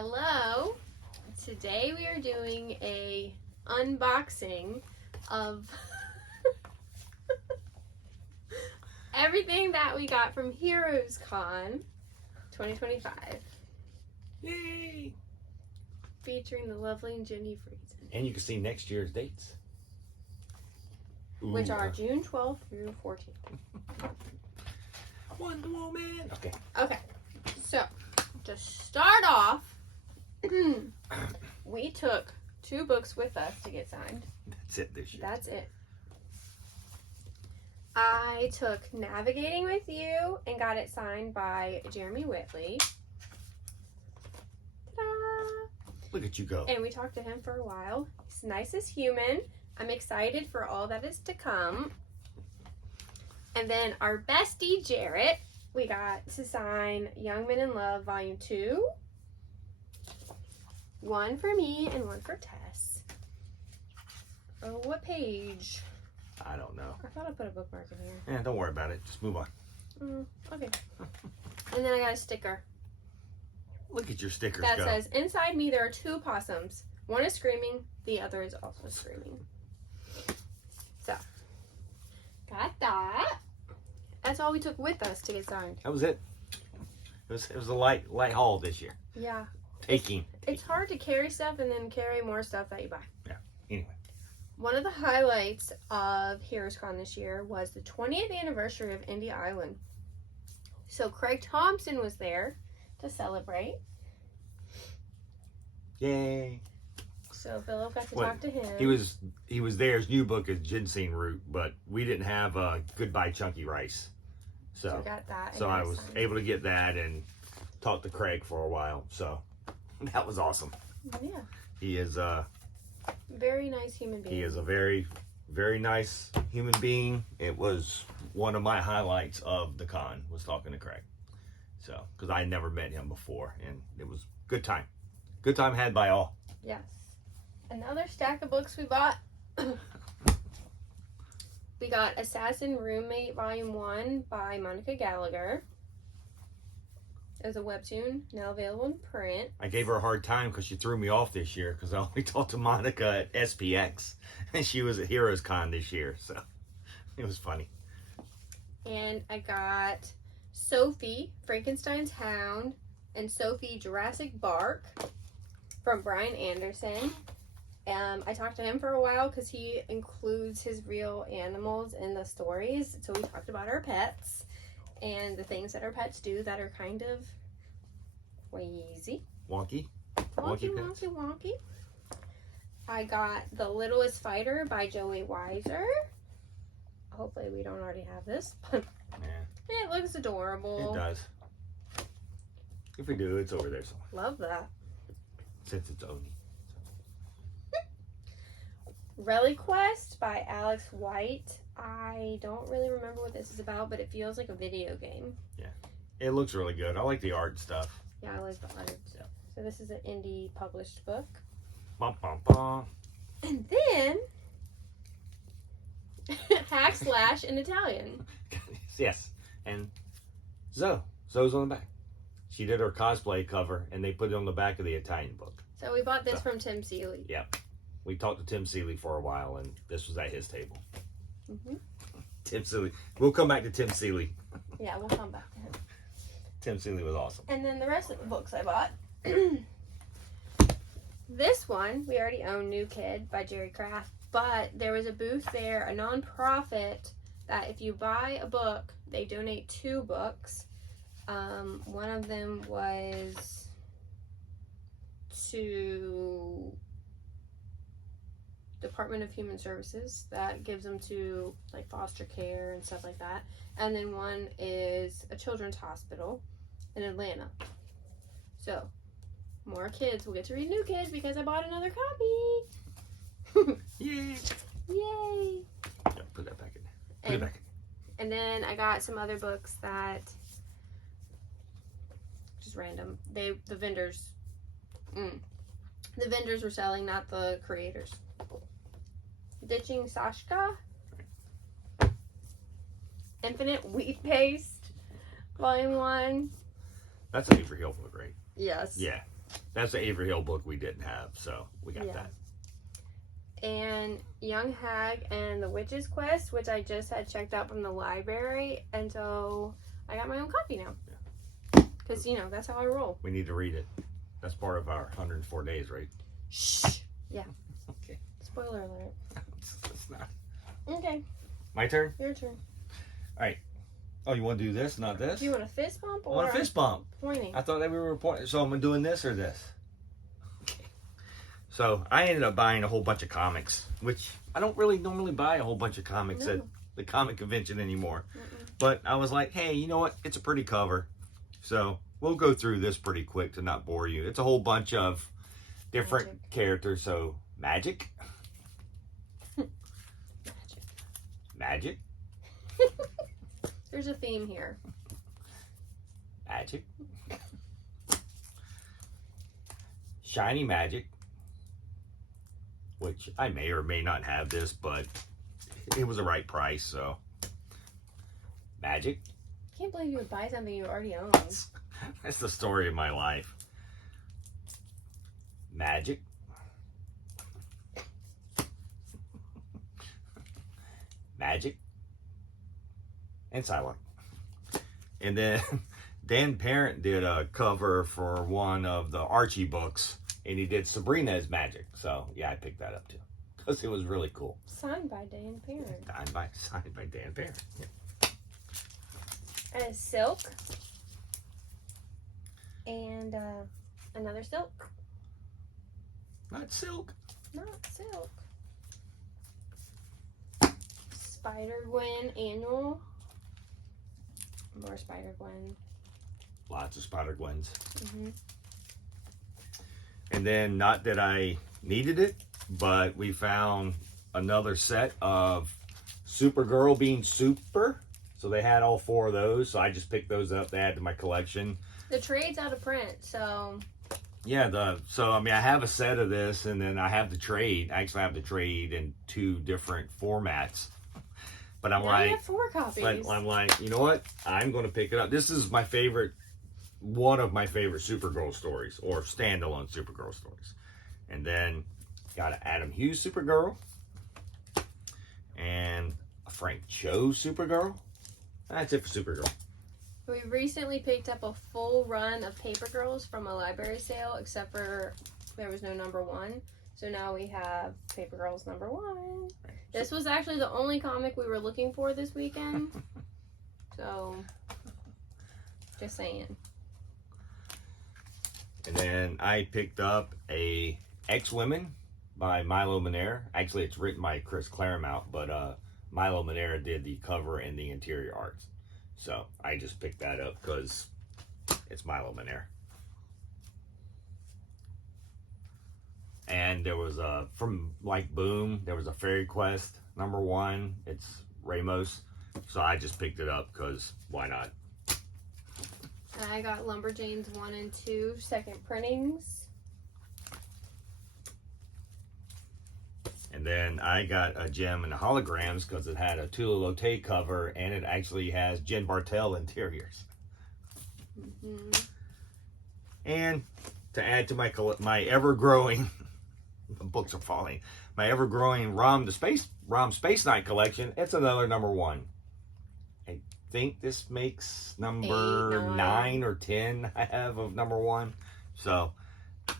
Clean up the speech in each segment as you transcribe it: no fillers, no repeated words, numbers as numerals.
Hello. Today we are doing a unboxing of everything that we got from Heroes Con 2025. Yay! Featuring the lovely Jenny Friesen. And you can see next year's dates. Which are June 12th through 14th. Wonder Woman! Okay. Okay, so to start off, we took 2 books with us to get signed. That's it this year. That's it. I took Navigating with You and got it signed by Jeremy Whitley. Ta-da! Look at you go. And we talked to him for a while. He's nice as human. I'm excited for all that is to come. And then our bestie, Jarrett, we got to sign Young Men in Love Volume 2. One for me and one for Tess. Oh, what page? I don't know. I thought I put a bookmark in here. Yeah, don't worry about it. Just move on. Okay. And then I got a sticker Look at your stickers that go. says, "Inside me there are 2 possums. One is screaming, the other is also screaming." So, got that. That's all we took with us to get signed. That was it. It was a light haul this year. Yeah. Taking. It's hard to carry stuff and then carry more stuff that you buy. Yeah. Anyway. One of the highlights of Heroes Con this year was the 20th anniversary of Indie Island. So Craig Thompson was there to celebrate. Yay. So Phillip got to talk to him. He was there. His new book is Ginseng Root, but we didn't have Goodbye Chunky Rice. So we got that. So I was able to get that and talk to Craig for a while. So that was awesome. Yeah. He is Very nice human being. He is a very, very nice human being. It was one of my highlights of the con, was talking to Craig. So, because I had never met him before, and it was good time. Good time had by all. Yes. Another stack of books we bought. We got Assassin Roommate Volume 1 by Monica Gallagher. It was a webtoon, now available in print. I gave her a hard time because she threw me off this year because I only talked to Monica at SPX, and she was at Heroes Con this year, so it was funny. And I got Sophie, Frankenstein's Hound, and Sophie, Jurassic Bark from Brian Anderson. I talked to him for a while because he includes his real animals in the stories. So we talked about our pets and the things that our pets do that are kind of crazy. Wonky. Wonky. I got The Littlest Fighter by Joey Weiser. Hopefully we don't already have this. Yeah. It looks adorable. It does. If we do, it's over there somewhere. Love that. Since it's Oni. Reliquest by Alex White. I don't really remember what this is about, but it feels like a video game. Yeah. It looks really good. I like the art stuff. Yeah, I like the art. Yeah. So this is an indie published book. Bum, bum, bum. And then Hack Slash in Italian. Yes. And Zoe's on the back. She did her cosplay cover, and they put it on the back of the Italian book. So we bought this from Tim Seeley. Yep. We talked to Tim Seeley for a while, and this was at his table. Tim Seeley. We'll come back to Tim Seeley. Yeah, we'll come back to him. Tim Seeley was awesome. And then the rest of the books I bought. This one, we already own New Kid by Jerry Craft, but there was a booth there, a non-profit, that if you buy a book, they donate 2 books. One of them was to Department of Human Services that gives them to like foster care and stuff like that. And then one is a children's hospital in Atlanta. So more kids will get to read New Kids because I bought another copy. Yay! Yay! Yeah, put that back in there. Put it back in. And then I got some other books that just random. The vendors were selling, not the creators. Ditching Sashka. Infinite Wheat Paste, Volume 1. That's a Beaver Hill book, right? Yes. Yeah. That's the Avery Hill book we didn't have, so we got that. And Young Hag and the Witch's Quest, which I just had checked out from the library, and so I got my own copy now. Because, you know, that's how I roll. We need to read it. That's part of our 104 days, right? Shh. Yeah. Okay. Spoiler alert. It's not. Okay. My turn? Your turn. Alright. Oh, you want to do this, not this? Do you want a fist bump I or want a fist bump. pointing? I thought that we were pointing. So I'm doing this or this? Okay. So I ended up buying a whole bunch of comics, which I don't really normally buy a whole bunch of comics at the comic convention anymore. But I was like, hey, you know what? It's a pretty cover. So we'll go through this pretty quick to not bore you. It's a whole bunch of different characters. So magic. Magic. There's a theme here. Magic. Shiny magic. Which I may or may not have this, but it was the right price, so. Magic. I can't believe you would buy something you already own. That's the story of my life. Magic. Magic. And Psylocke. And then Dan Parent did a cover for one of the Archie books, and he did Sabrina as Magic. So, yeah, I picked that up too. Because it was really cool. Signed by Dan Parent. Signed by Dan Parent. Yeah. And Silk. And another Silk. Not Silk. Not Silk. Spider-Gwen annual. More Spider-Gwen. Lots of Spider-Gwens. Mm-hmm. And then, not that I needed it, but we found another set of Supergirl being super. So they had all 4 of those. So I just picked those up to add to my collection. The trade's out of print, so... Yeah, I have a set of this, and then I have the trade. Actually, I have the trade in 2 different formats. But I'm now you have 4 copies. But I'm like, you know what? I'm going to pick it up. This is my favorite, one of my favorite Supergirl stories, or standalone Supergirl stories. And then got an Adam Hughes Supergirl, and a Frank Cho Supergirl. That's it for Supergirl. We recently picked up a full run of Paper Girls from a library sale, except for there was no number 1. So now we have Paper Girls number 1. This was actually the only comic we were looking for this weekend. So, just saying. And then I picked up a X-Women by Milo Manera. Actually, it's written by Chris Claremont, but Milo Manera did the cover and the interior arts. So I just picked that up because it's Milo Manera. And there was from like Boom, there was a Fairy Quest number 1. It's Ramos. So I just picked it up because why not? I got Lumberjanes 1 and 2 second printings. And then I got a gem in the holograms because it had a Tula Lotte cover, and it actually has Jen Bartel interiors. Mm-hmm. And to add to my ever-growing, the books are falling, my ever-growing ROM Space Knight collection, it's another number 1. I think this makes number 9 or 10 I have of number 1. So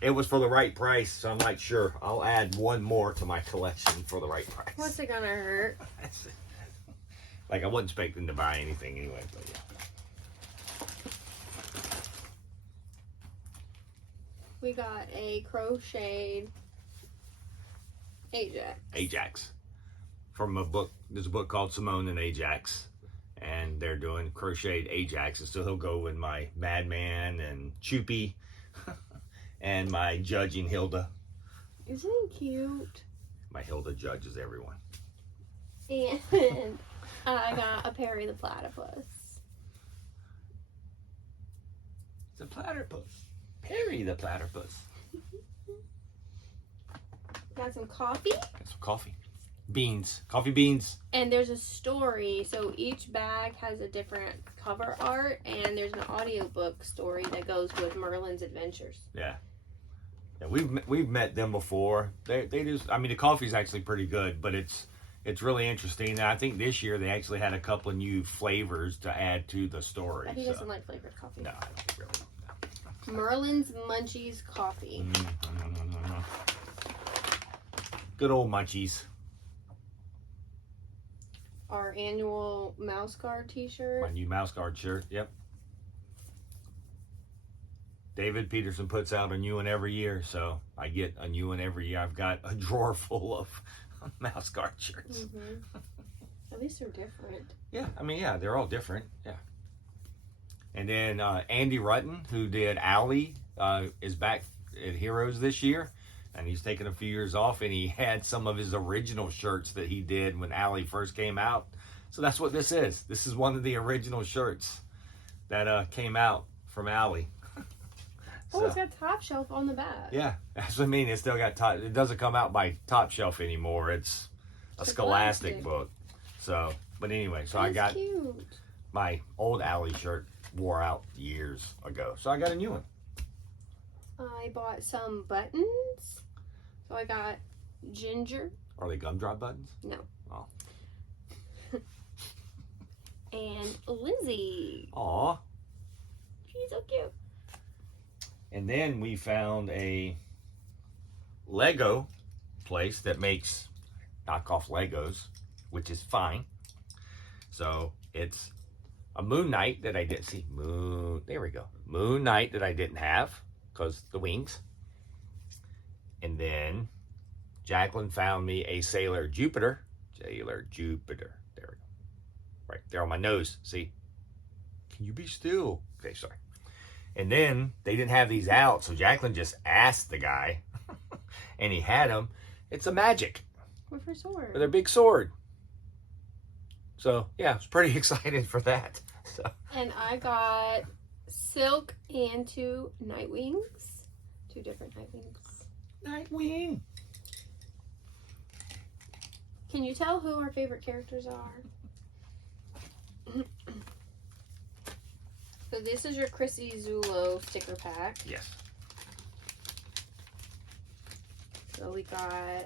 it was for the right price, so I'm like, sure, I'll add 1 more to my collection for the right price. What's it gonna hurt? Like, I wasn't expecting to buy anything anyway, but yeah. We got a crocheted Ajax. Ajax. From a book, there's a book called Simone and Ajax, and they're doing crocheted Ajax, and so he'll go with my Madman and Choopy and my Judging Hilda. Isn't he cute? My Hilda judges everyone. And I got a Perry the Platypus. The platypus. Perry the Platypus. Got some coffee. Got some coffee. Beans. Coffee beans. And there's a story. So each bag has a different cover art. And there's an audiobook story that goes with Merlin's adventures. Yeah. Yeah, we've met them before. They just, I mean, the coffee's actually pretty good, but it's really interesting. And I think this year they actually had a couple of new flavors to add to the story. But he doesn't like flavored coffee. No, I don't really. No. Merlin's Munchies Coffee. Good old Munchies. Our annual mouse guard t-shirt. My new mouse guard shirt. Yep. David Peterson puts out a new one every year, so I get a new one every year. I've got a drawer full of mouse guard shirts. At least they're different. Yeah, I mean, yeah, they're all different. Yeah. And then Andy Rutten, who did Allie, is back at Heroes this year. And he's taken a few years off, and he had some of his original shirts that he did when Allie first came out. So that's what this is. This is one of the original shirts that came out from Allie. Oh, it's got Top Shelf on the back. Yeah, that's what I mean. It's still got top. It doesn't come out by Top Shelf anymore. It's a Scholastic book. So, but anyway, so I got cute. My old Allie shirt wore out years ago, so I got a new one. I bought some buttons. So I got Ginger. Are they gumdrop buttons? No. Oh. And Lizzie. Aw. She's so cute. And then we found a Lego place that makes knockoff Legos, which is fine. So it's a Moon Knight that I didn't see. There we go. Moon Knight that I didn't have because the wings. And then Jaclyn found me a Sailor Jupiter. Sailor Jupiter. There we go. Right there on my nose. See? Can you be still? Okay, sorry. And then they didn't have these out, so Jaclyn just asked the guy, and he had them. It's a magic. With her sword. With her big sword. So, yeah, I was pretty excited for that. So. And I got Silk and 2 Nightwings. 2 different Nightwings. Nightwing. Can you tell who our favorite characters are? So this is your Chrissy Zulo sticker pack. Yes. So we got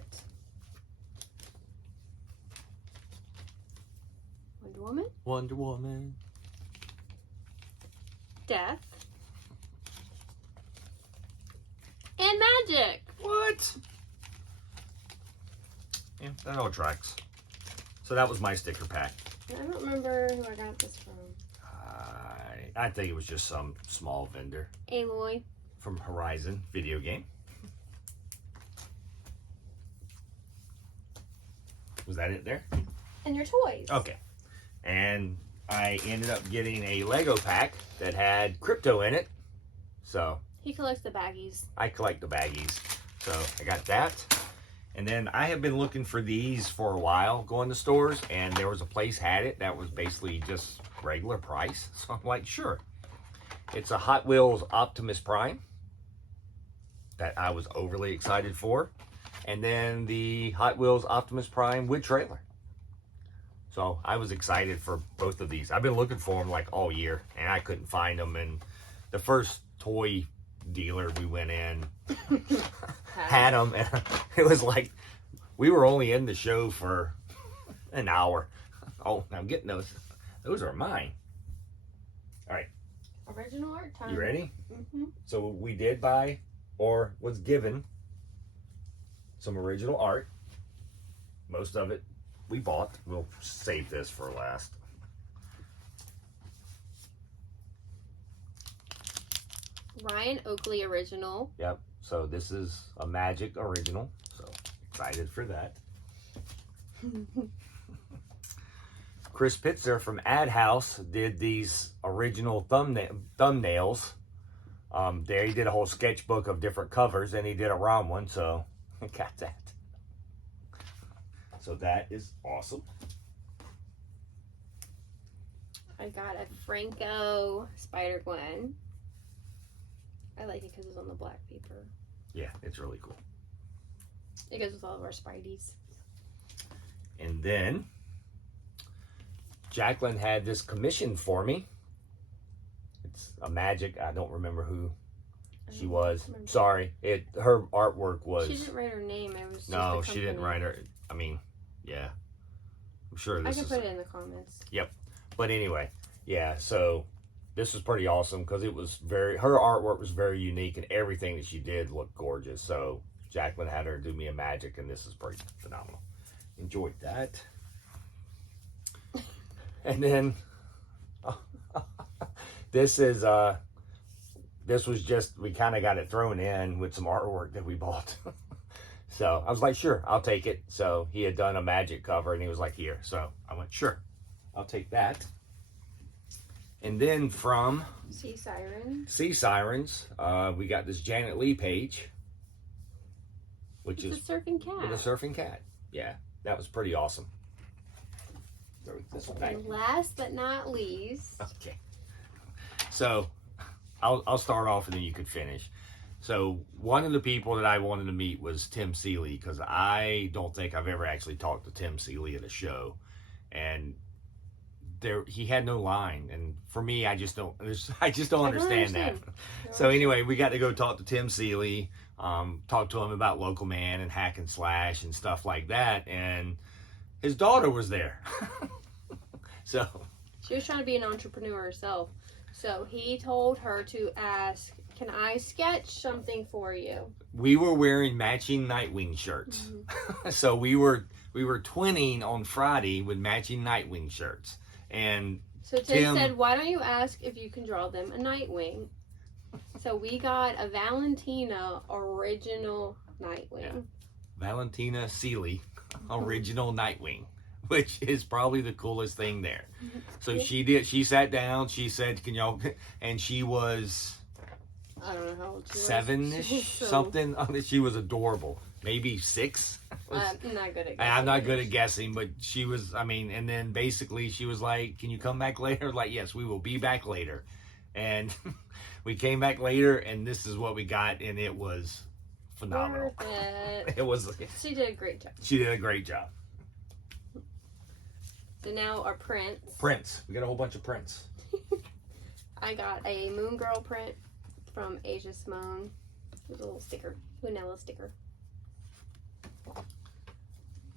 Wonder Woman. Wonder Woman. Death. And Magic. What? Yeah, that all tracks. So that was my sticker pack. I don't remember who I got this from. I think it was just some small vendor. Aloy. From Horizon video game. Was that it there? And your toys. Okay. And I ended up getting a Lego pack that had crypto in it. So He collects the baggies. I collect the baggies. So I got that. And then I have been looking for these for a while, going to stores, and there was a place had it that was basically just regular price. So I'm like, sure. It's a Hot Wheels Optimus Prime that I was overly excited for. And then the Hot Wheels Optimus Prime with trailer. So I was excited for both of these. I've been looking for them like all year, and I couldn't find them. And the first toy dealer we went in had them, and it was like we were only in the show for an hour. Oh, I'm getting those. Those are mine. All right. Original art time. You ready? Mm-hmm. So we did buy, or was given, some original art. Most of it we bought. We'll save this for last. Ryan Oakley original. Yep. So this is a Magic original. So excited for that. Chris Pitzer from Ad House did these original thumbnails. There he did a whole sketchbook of different covers, and he did a ROM one, so I got that. So that is awesome. I got a Franco Spider-Gwen. I like it because it's on the black paper. Yeah, it's really cool. It goes with all of our Spideys. And then Jaclyn had this commissioned for me. It's a Magic. I don't remember who She was. Sorry. Her artwork was... She didn't write her name. It was just No, the she didn't company. write her... I mean, yeah. I'm sure this I is... can put it in the comments. Yep. But anyway, yeah, so this was pretty awesome because it was very... Her artwork was very unique and everything that she did looked gorgeous. So Jaclyn had her do me a magic and this is pretty phenomenal. Enjoyed that. And then... this is... This was just, we kind of got it thrown in with some artwork that we bought. So I was like, sure, I'll take it. So he had done a magic cover and he was like, here. So I went, sure, I'll take that. And then from Sea Sirens. Sea Sirens, we got this Janet Leigh page, which It's is a surfing cat. with a surfing cat. Yeah, that was pretty awesome. Throw this one back. And last but not least. Okay. So I'll start off and then you could finish. So one of the people that I wanted to meet was Tim Seeley because I don't think I've ever actually talked to Tim Seeley at a show, and he had no line, and for me I just don't understand that. So anyway, we got to go talk to Tim Seeley, talk to him about Local Man and Hack and Slash and stuff like that, and his daughter was there. So she was trying to be an entrepreneur herself. So he told her to ask, can I sketch something for you? We were wearing matching Nightwing shirts. Mm-hmm. So we were twinning on Friday with matching Nightwing shirts. And so Tim said, why don't you ask if you can draw them a Nightwing? So we got a Valentina original Nightwing. Yeah. Valentina Seeley original Nightwing, which is probably the coolest thing there. So she sat down, she said, can y'all, and she was, I don't know how old she was. 7-ish, something. I mean, she was adorable. Maybe 6. I'm not good at guessing. I'm not good at guessing, but she was, I mean, and then basically she was like, can you come back later? Like, yes, we will be back later. And we came back later, and this is what we got, and it was phenomenal. It was. She did a great job. She did a great job. So now our prints. Prints. We got a whole bunch of prints. I got a Moon Girl print from Asia Simone with a little sticker, vanilla sticker.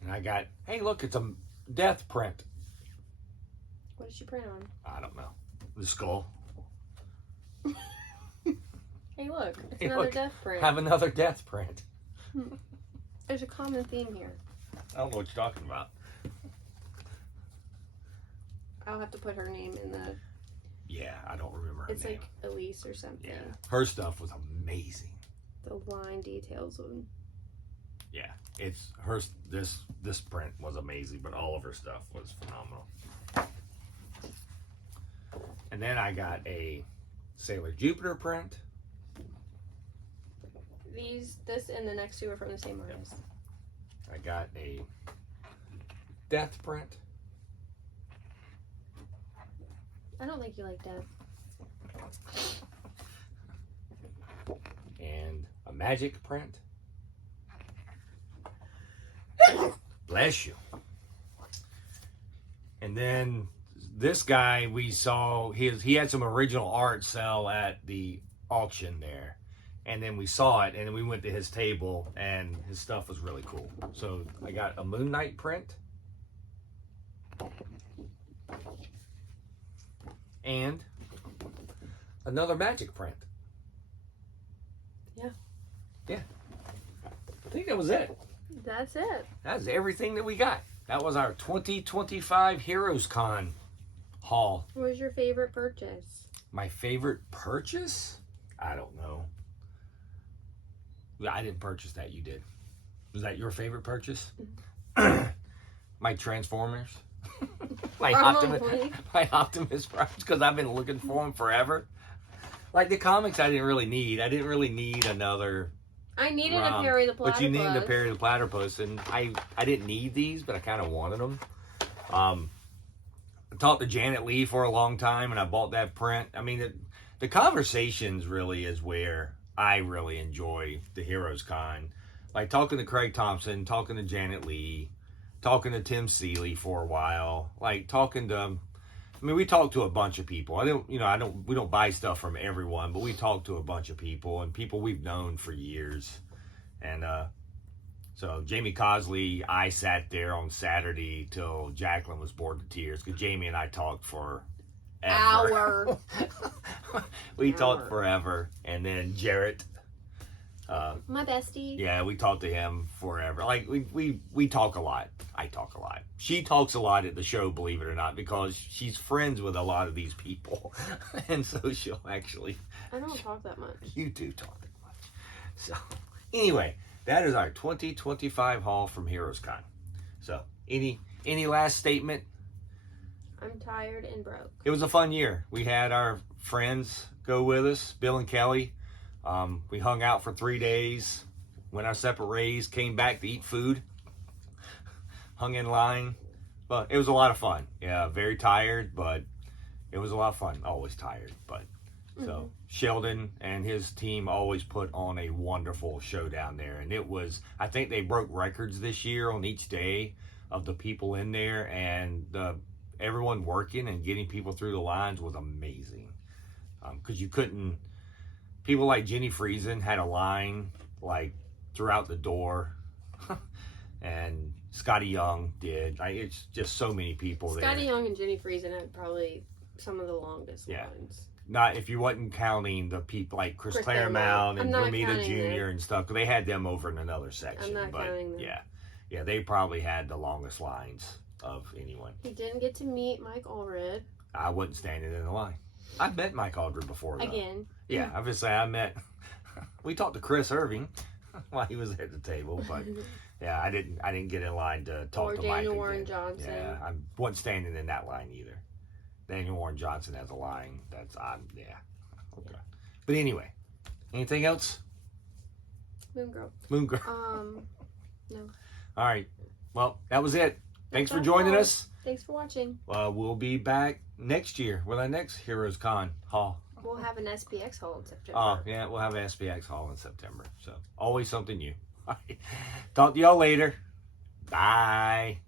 And I got, hey, look, it's a death print. What did she print on? I don't know. The skull. Hey, look, it's another death print. Have another death print. There's a common theme here. I don't know what you're talking about. I'll have to put her name in the... Yeah, I don't remember her name. It's like Elise or something. Yeah, her stuff was amazing. The line details of... Yeah, it's her. This print was amazing, but all of her stuff was phenomenal. And then I got a Sailor Jupiter print. This and the next two are from the same artist. I got a death print. I don't think you like death. And a magic print. Bless you. And then this guy we saw, he had some original art sell at the auction there. And then we saw it, and then we went to his table, and his stuff was really cool. So I got a Moon Knight print. And another magic print. Yeah. Yeah. I think that was it. That's it. That's everything that we got. That was our 2025 Heroes Con haul. What was your favorite purchase? My favorite purchase? I don't know. I didn't purchase that. You did. Was that your favorite purchase? My Transformers. my Optimus Prime, because I've been looking for them forever. Like the comics, I didn't really need. I didn't really need another. I needed a Perry the Platypus. But you needed a Perry the Platypus, and I didn't need these, but I kind of wanted them. I talked to Janet Leigh for a long time, and I bought that print. I mean, the conversations really is where I really enjoy the Heroes Con. Like talking to Craig Thompson, talking to Janet Leigh, talking to Tim Seeley for a while, like talking to I mean, we talked to a bunch of people. We don't buy stuff from everyone, but we talked to a bunch of people and people we've known for years. And so Jamie Cosley, I sat there on Saturday till Jaclyn was bored to tears because Jamie and I talked for Hour. We talked forever. And then Jarrett, my bestie. yeah, we talked to him forever. Like we talk a lot. I talk a lot. She talks a lot at the show, believe it or not, because she's friends with a lot of these people, and so she'll actually. I don't talk that much. You do talk that much. So anyway, that is our 2025 haul from HeroesCon. So any last statement? I'm tired and broke. It was a fun year. We had our friends go with us, Bill and Kelly. We hung out for 3 days, went our separate ways, came back to eat food, hung in line. But it was a lot of fun. Yeah, very tired, but it was a lot of fun. Always tired, but so Sheldon and his team always put on a wonderful show down there. And it was, I think they broke records this year on each day of the people in there, and everyone working and getting people through the lines was amazing. Because you couldn't, people like Jenny Friesen had a line like throughout the door, and Scotty Young did. It's just so many people there. Scotty Young and Jenny Friesen had probably some of the longest lines. Not if you wasn't counting the people like Chris Claremont and Ramita Jr. and stuff. They had them over in another section. I'm not counting them. Yeah, they probably had the longest lines of anyone. He didn't get to meet Mike Allred. I wasn't standing in the line. I've met Mike Allred before, though. Again. Yeah, obviously I met. We talked to Chris Irving while he was at the table, but yeah, I didn't get in line to talk to Mike. Or Daniel Warren Johnson. Yeah, I wasn't standing in that line either. Daniel Warren Johnson has a line that's yeah. Okay. But anyway, anything else? Moon Girl. No. All right. Well, that was it. Thanks for joining us. Thanks for watching. We'll be back next year with our next Heroes Con haul. We'll have an SPX haul in September. Oh, yeah, we'll have an SPX haul in September. So, always something new. All right. Talk to y'all later. Bye.